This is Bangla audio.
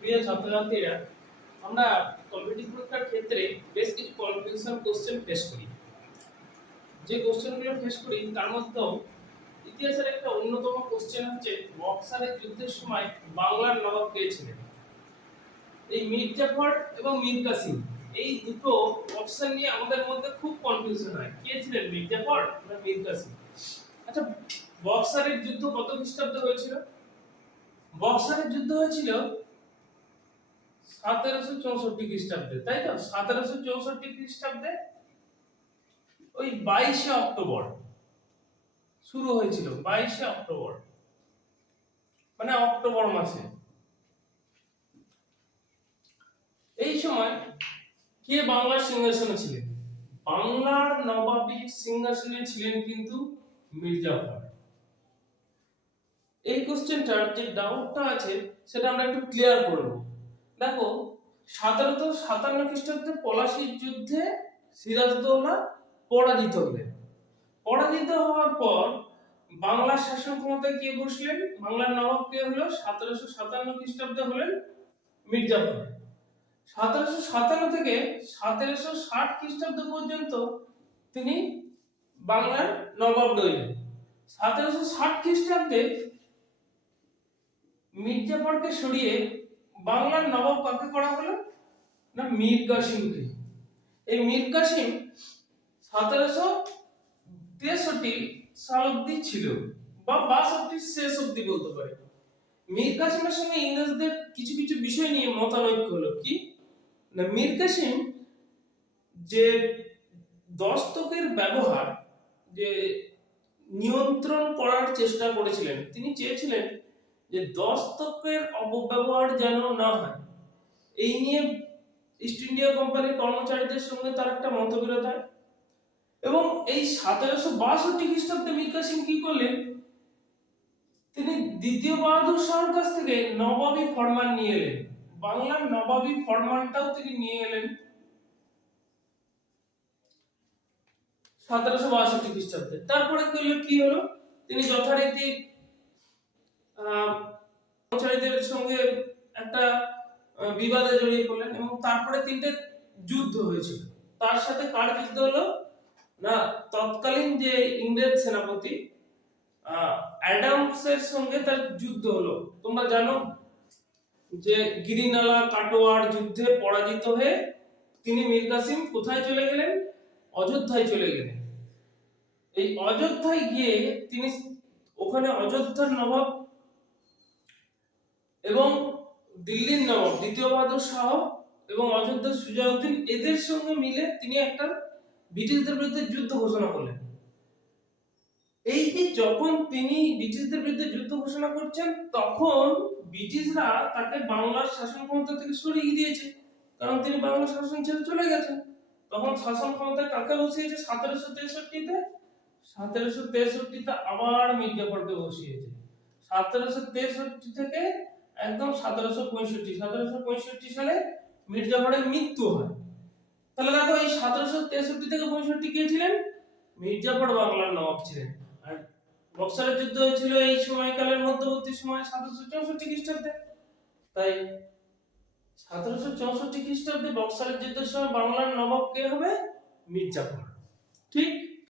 প্রিয় ছাত্রছাত্রীরা, আমরা কম্পিটিটিভ পরীক্ষার ক্ষেত্রে বেশ কিছু কনফিউশন কোশ্চেন ফেস করি। যে কোশ্চেনগুলো ফেস করি তার মধ্যেও ইতিহাসের একটা অন্যতম কোশ্চেন হচ্ছে বক্সারের যুদ্ধের সময় বাংলার নবাব কে ছিলেন। এই মীর জাফর এবং মীর কাসিম, এই দুটো অপশন নিয়ে আমাদের মধ্যে খুব কনফিউশন হয়, কে ছিলেন মীর জাফর না মীর কাসিম। আচ্ছা, বক্সারের যুদ্ধ কত খ্রিস্টাব্দে হয়েছিল? বক্সারের যুদ্ধ হয়েছিল 1764 খ্রিস্টাব্দে, তাই তো? 1764 খ্রিস্টাব্দে ওই 22শে অক্টোবর শুরু হয়েছিল, 22শে অক্টোবর মানে অক্টোবর মাসে। এই সময় কে বাংলার সিংহাসনে ছিলেন? বাংলার নবাবীর সিংহাসনে ছিলেন কিন্তু মীর জাফর। এই কোশ্চেনটার যে ডাউটটা আছে সেটা আমরা একটু ক্লিয়ার করব। দেখো, 1757 খ্রিস্টাব্দে পলাশীর যুদ্ধে সিরাজদৌল্লা পরাজিত হলেন। পরাজিত হওয়ার পর বাংলার শাসন ক্ষমতায় কে বসলেন? বাংলার নবাব কে হলো? 1757 খ্রিস্টাব্দে হলেন মীর জাফর। 1757 থেকে 1760 খ্রিস্টাব্দ পর্যন্ত তিনি বাংলার নবাব রইলেন। 1760 খ্রিস্টাব্দে মীর জাফরকে সরিয়ে বাংলার নবাব কাকে করা হলো? না, মীর কাসিমকে। এই মীর কাসিম 1763 সাল অব্দি ছিল, বা 62 শেষ অব্দি বলতে পারে। মীর কাসিমের সঙ্গে ইংরেজদের কিছু কিছু বিষয় নিয়ে মতানৈক্য হলো। কি না, মীর কাসিম যে দস্তকের ব্যবহার যে নিয়ন্ত্রণ করার চেষ্টা করেছিলেন, তিনি চেয়েছিলেন যে দস্তকের অপব্যবহার যেন না হয়। এই নিয়ে ইস্ট ইন্ডিয়া কোম্পানির কর্মচারীদের সঙ্গে তার একটা মতবিরোধ হয়, এবং এই 1762 খ্রিস্টাব্দে মীর কাসিম কি করলেন? তিনি দ্বিতীয় বাহাদুর শাহর কাছ থেকে নবাবী ফরমান নিয়ে এলেন। বাংলার নবাবী ফরমানটাও তিনি নিয়ে এলেন 1762 খ্রিস্টাব্দে। তারপরে কি হলো? তিনি যথারীতি কর্মচারীদের সঙ্গে একটা বিবাদে জড়িয়ে পড়লেন, এবং তারপরে তিনটে যুদ্ধ হয়েছিল। তার সাথে কার যুদ্ধ হলো? না, তৎকালীন যে ইংরেজ সেনাপতি অ্যাডামসের সঙ্গে তার যুদ্ধ হলো। তোমরা জানো যে গিরিনালা কাটোয়ার যুদ্ধে পরাজিত হয়ে তিনি মীর কাসিম কোথায় চলে গেলেন? অযোধ্যায় চলে গেলেন। এই অযোধ্যায় গিয়ে তিনি ওখানে অযোধ্যার নবাব এবং দিল্লির নবাব দ্বিতীয় বাহাদুর শাহ এবং অযোধ্যার সুজাউদ্দিন, এদের সঙ্গে মিলে তিনি একটা ব্রিটিশদের বিরুদ্ধে যুদ্ধ ঘোষণা করলেন। এই যে যখন তিনি ব্রিটিশদের বিরুদ্ধে যুদ্ধ ঘোষণা করছেন, তখন ব্রিটিশরা তাকে বাংলার শাসন ক্ষমতা থেকে সরিয়ে দিয়েছে, কারণ তিনি বাংলার শাসন ছেড়ে চলে গেছেন। তখন শাসন ক্ষমতায় কাকে বসিয়েছে? 1763-তে 1763-তে আবার মীর জাফরকে বসিয়েছে। 1763 থেকে একদম 1765 সালে মীর জাফরের মৃত্যু হয়। তাহলে দেখো, এই 1763 থেকে 65 কে ছিলেন? মীর জাফর বাংলার নবাব ছিলেন। আর বক্সারের যুদ্ধ হয়েছিল এই সময়কালের মধ্যবর্তী সময় 1764 খ্রিস্টাব্দে। তাই 1764 খ্রিস্টাব্দে বক্সারের যুদ্ধের সময় বাংলার নবাব কে হবে? মীর জাফর। ঠিক।